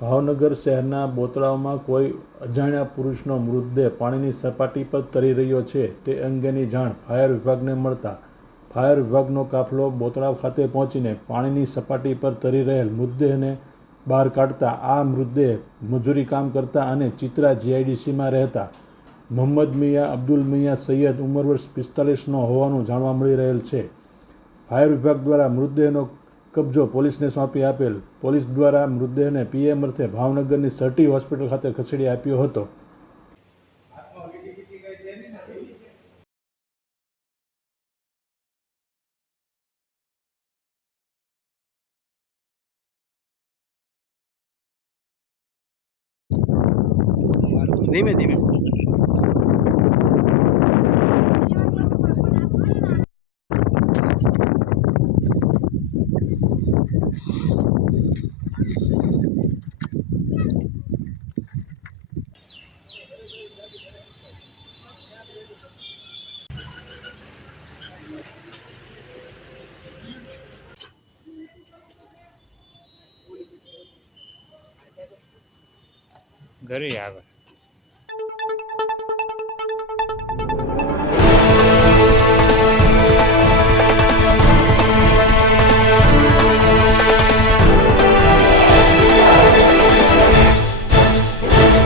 ભાવનગર શહેરના બોતળાવમાં કોઈ અજાણ્યા પુરુષનો મૃતદેહ પાણીની સપાટી પર તરી રહ્યો છે તે અંગેની જાણ ફાયર વિભાગને મળતા ફાયર વિભાગનો કાફલો બોતળાવ ખાતે પહોંચીને પાણીની સપાટી પર તરી રહેલ મૃતદેહને બહાર કાઢતા આ મૃતદેહ મજૂરી કામ કરતા અને ચિત્રા જીઆઈડીસીમાં રહેતા મોહમ્મદ મિયાં અબ્દુલ મિયાં સૈયદ ઉંમર વર્ષ 45નો હોવાનું જાણવા મળી રહેલ છે. ફાયર વિભાગ દ્વારા મૃતદેહનો કબજો પોલીસને સોંપી આપેલ પોલીસ દ્વારા મૃતદેહને પીએમ અર્થે ભાવનગરની સર્ટી હોસ્પિટલ ખાતે ખસેડી આપ્યો હતો. ધીમે ધીમે ઘરે આવે.